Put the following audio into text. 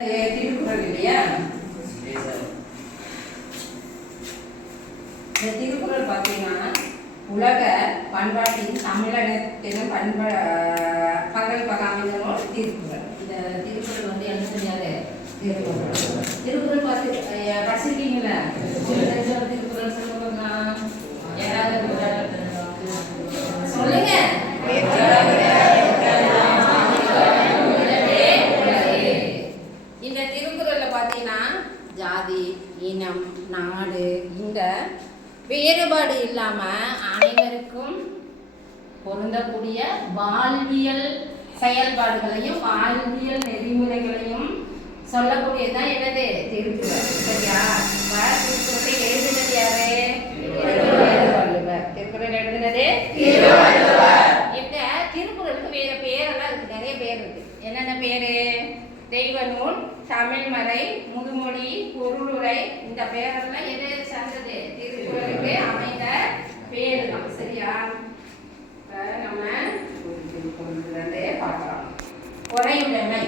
திருக்குறள் இல்லையா? இந்த திருக்குறள் பார்த்தீங்கன்னா உலக பண்பாட்டின் தமிழகத்திலும் பங்களிப்பாக அமைந்த நூல் திருக்குறள். இந்த திருக்குறள் வந்து என்ன செஞ்சாரு? திருக்குறள் படிச்சிருக்கீங்களா? திருக்குறள் சொல்லுங்க, யாராவது சொல்லுங்க. இந்த திருக்குறள்ல பார்த்தீங்கன்னா ஜாதி, இனம், நாடு இந்த வேறுபாடு இல்லாம அனைவருக்கும் பொருந்தக்கூடிய வாழ்வியல் செயல்பாடுகளையும் வாழ்வியல் நெறிமுறைகளையும் சொல்லக்கூடியதுதான் என்னது? திருக்குறள். சரியா? திருக்குறளை எழுதுனது யாரு? திருக்குறள் எழுதுனது இந்த திருக்குறளுக்கு வேற பேரெல்லாம் இருக்கு, நிறைய பேர் இருக்கு. என்னென்ன பேரு? தெய்வ நூல், தமிழ்மறை, முதுமொழி, பொருளுரை. இந்த பேரெல்லாம் எது சார்ந்தது? திருக்குறளுக்கு அமைந்த பேரு தான். சரியா? நம்ம திருக்குறள் பார்க்கலாம். உரையுடைமை